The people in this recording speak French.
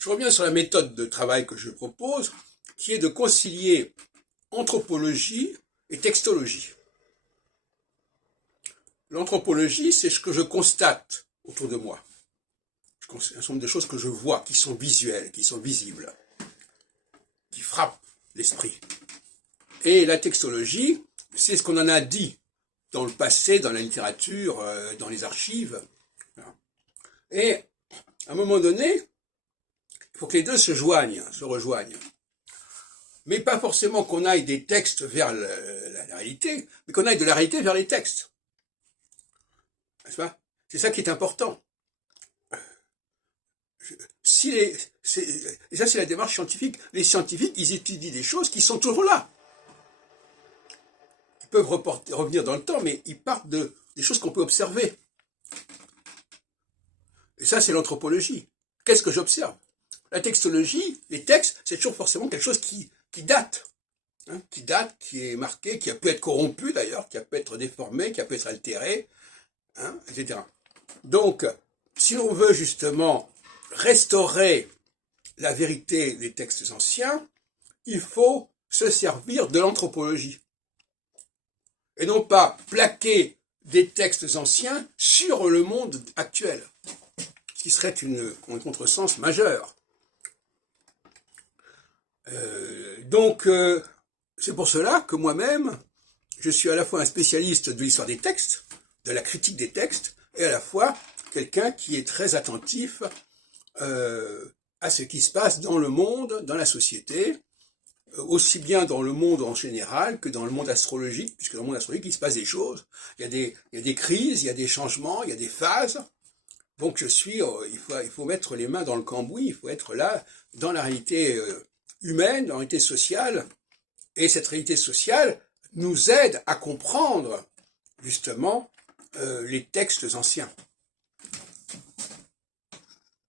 Je reviens sur la méthode de travail que je propose, qui est de concilier anthropologie et textologie. L'anthropologie, c'est ce que je constate autour de moi. Un certain nombre de choses que je vois, qui sont visuelles, qui sont visibles, qui frappent l'esprit. Et la textologie, c'est ce qu'on en a dit dans le passé, dans la littérature, dans les archives. Et à un moment donné, il faut que les deux se rejoignent. Mais pas forcément qu'on aille des textes vers la réalité, mais qu'on aille de la réalité vers les textes. N'est-ce pas? C'est ça qui est important. Et ça, c'est la démarche scientifique. Les scientifiques, ils étudient des choses qui sont toujours là. Ils peuvent revenir dans le temps, mais ils partent des choses qu'on peut observer. Et ça, c'est l'anthropologie. Qu'est-ce que j'observe? La textologie, les textes, c'est toujours forcément quelque chose qui date. Qui date, qui est marqué, qui a pu être corrompu d'ailleurs, qui a pu être déformé, qui a pu être altéré, etc. Donc, si on veut justement restaurer la vérité des textes anciens, il faut se servir de l'anthropologie. Et non pas plaquer des textes anciens sur le monde actuel, ce qui serait un contresens majeur. Donc, c'est pour cela que moi-même, je suis à la fois un spécialiste de l'histoire des textes, de la critique des textes, et à la fois quelqu'un qui est très attentif à ce qui se passe dans le monde, dans la société, aussi bien dans le monde en général que dans le monde astrologique, puisque dans le monde astrologique, il se passe des choses. Il y a des crises, il y a des changements, il y a des phases. Donc il faut mettre les mains dans le cambouis, il faut être là, dans la réalité humaine, dans la réalité sociale. Et cette réalité sociale nous aide à comprendre, justement, les textes anciens.